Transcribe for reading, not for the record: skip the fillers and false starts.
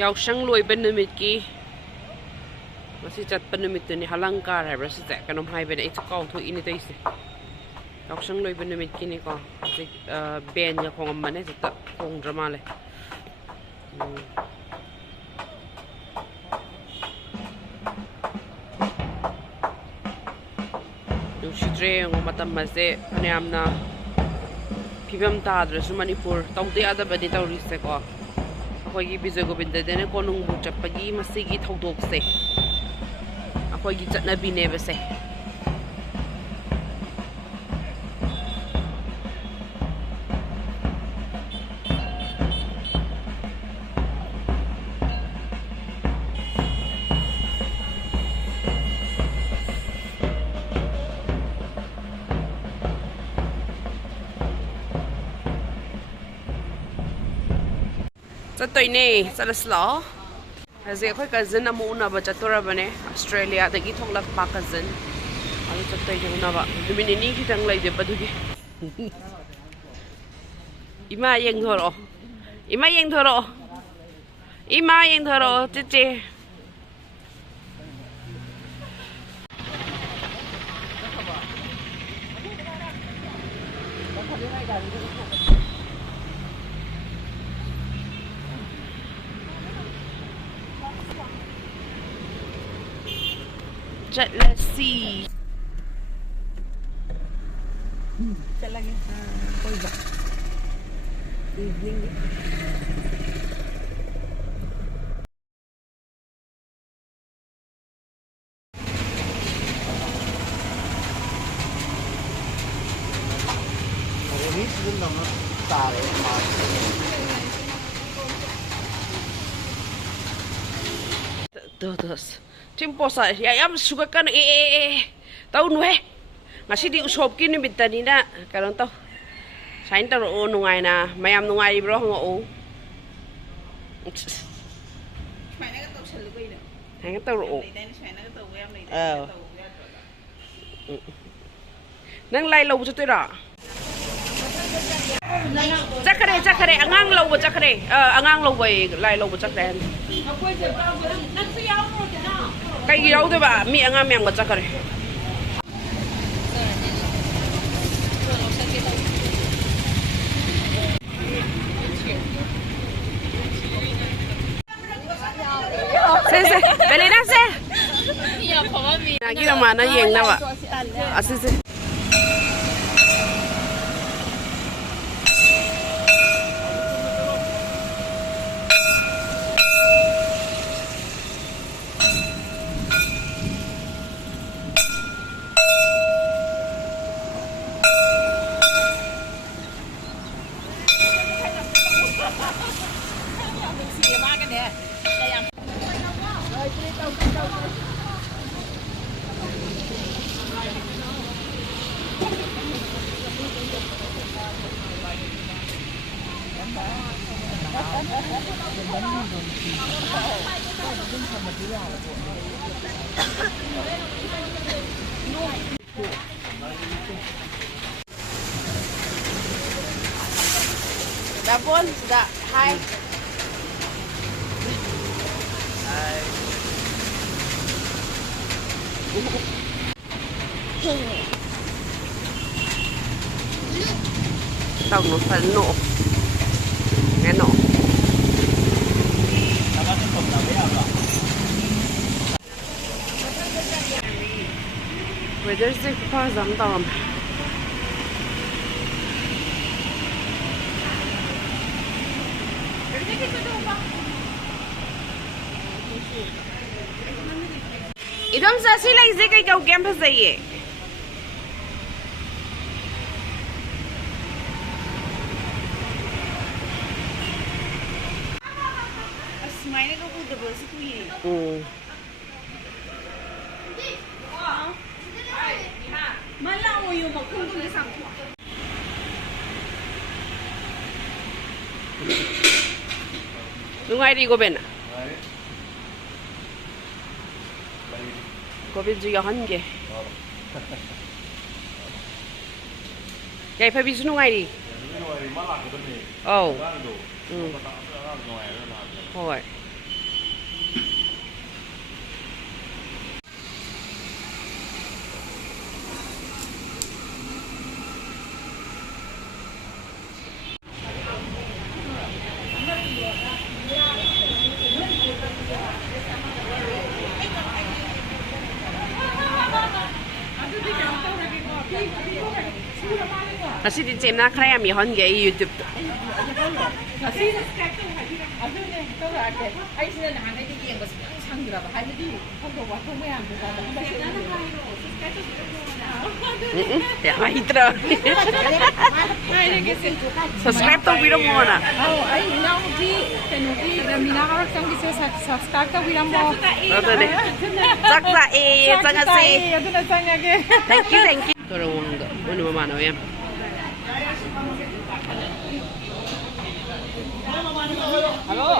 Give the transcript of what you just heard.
yausang loy ben numit ki masi chat pen numit ni halangkar hai brasi ta kanom hai ben it kaung thu ini tai se yausang loy ben numit ki ni ko si ben ya khong am ne ta khong drama le du shidre ngo matam ma se phanamna phibam ta adresu manipur tawte ada badi tawri se ko akhoi bijay govinda dene konung bu chapagi masigi thodok se akhoi gi chatna bi ne base Satoy ne salaslo haze khoi cousin amu na ba chatura bane Australia dagi thonglak pa cousin alu satoy jona ba dumini ni ki tang lai de padugi ima yeng thoro chichi let's see. Chat lagi. Koi ba. Evening. Ini sudah nama tarik mas. Terus. Timposa ya yam suka kan tau nu he ngasi di usop ki ni bitani na karon tau sain tau o nungai na mayam nungai bro ngo o mai na ka tau chal lu bai na ha ka tau o nang lai lo chu ra chakare angang lo chakare angang lo bai lai lo chakare cái gì đâu thôi bà mi ăn mèo mà chắc rồi se beli nasi nah kita mana yang nawa asisi Dapon, sudah. Hai. Tao nó phải nổ. Nghe nổ. Vậy đây sẽ có giảm tầm. Idam sa sila izay kay kau campus ay Asmay na ko double si kuya. Malaw yung magkungkong isang ko. Nungay di ko ben. Covid juga kan ke? Kayak habis nungay di. Oh. Thôi. Kasi di Jem na kaya mi hon ge YouTube. ꯑꯗꯨꯅꯦ ꯇꯧꯔꯛꯑꯒꯦ ꯑꯩꯁꯤꯅ ꯅꯍꯥꯟꯗꯩꯗꯤ ꯌꯦꯡꯕ ꯁꯨꯡꯁꯪ ꯁꯪꯗ꯭ꯔꯕ ꯍꯥꯏꯕꯗꯤ ꯊꯧꯗꯣꯛ ꯋꯥꯊꯣꯛ ꯃꯌꯥꯝꯗꯨꯗ Hitra. Subscribe tꯧꯕꯤꯔꯝꯃꯣꯅ. ꯑꯧ ꯑꯩ ꯏꯅꯥꯎꯅꯨꯄꯤ ꯀꯩꯅꯣꯒꯤ ꯔꯃꯤꯅꯥ ꯍꯧꯔꯛꯆꯝꯒꯤꯁꯨ ꯁꯕꯁꯀ꯭ꯔꯥꯏꯕ ꯇꯧꯕꯤꯔꯝꯃꯣ ꯑꯗꯨꯅꯦ ꯆꯥꯛ ꯆꯥꯛꯑꯦ ꯆꯪꯉꯁꯤ. ꯑꯗꯨꯅ ꯆꯪꯉꯒꯦ. Thank you. ꯇꯣꯔꯋꯡꯗ ꯎꯅ ꯃꯃꯥꯟꯅꯕ ꯌꯥꯝ. ꯍꯜꯂꯣ